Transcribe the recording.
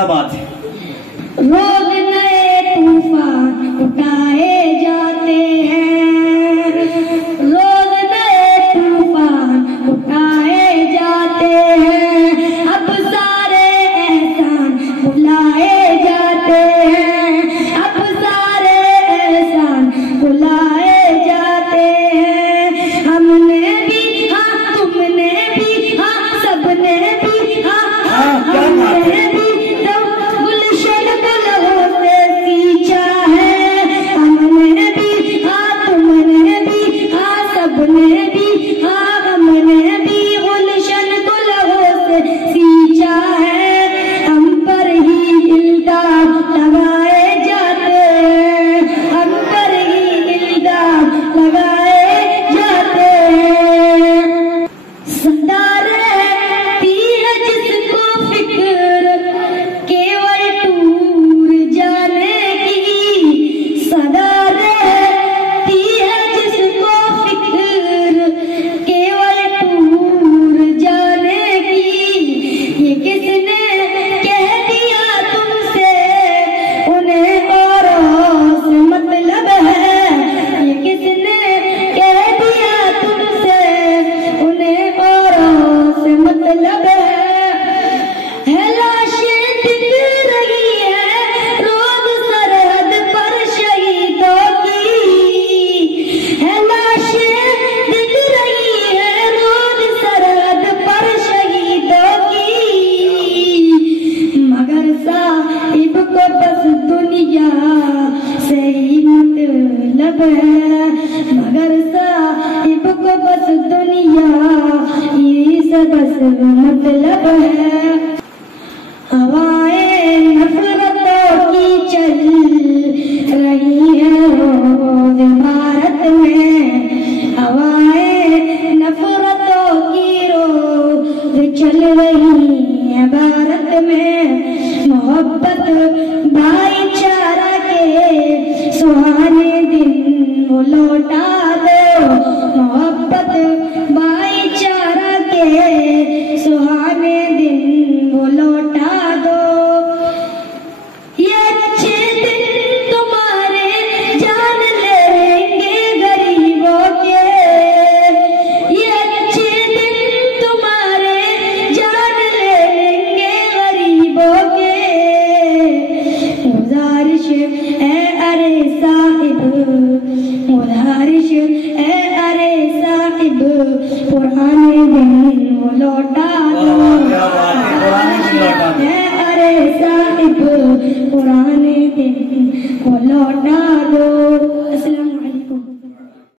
क्या बात है। रोज नए तूफान उठाए जाते हैं, रोज नए तूफान उठाए जाते हैं, अब सारे एहसान भुलाए जाते हैं, अब सारे एहसान भुलाए जाते हैं। हमने भी हाँ, तुमने भी हाँ, सबने भी हाँ, हमने भी मगर साहिब को बस दुनिया ही से बस मतलब है। हवाएं नफरतों की चल रही है रोज भारत में, हवाएं नफरतों की रोज चल रही है भारत में। मोहब्बत भाईचारा के सुहाने दिन वो लौटा दो, मोहब्बत भाईचारा के सुहाने दिन वो लौटा दो। ये अच्छे दिन तुम्हारे जान लेंगे गरीबों के, ये अच्छे दिन तुम्हारे जान लेंगे गरीबों के। गुजारिश है अरे साहिब, गुजारिश है अरे साहिब, पुराने दिन वो लौटा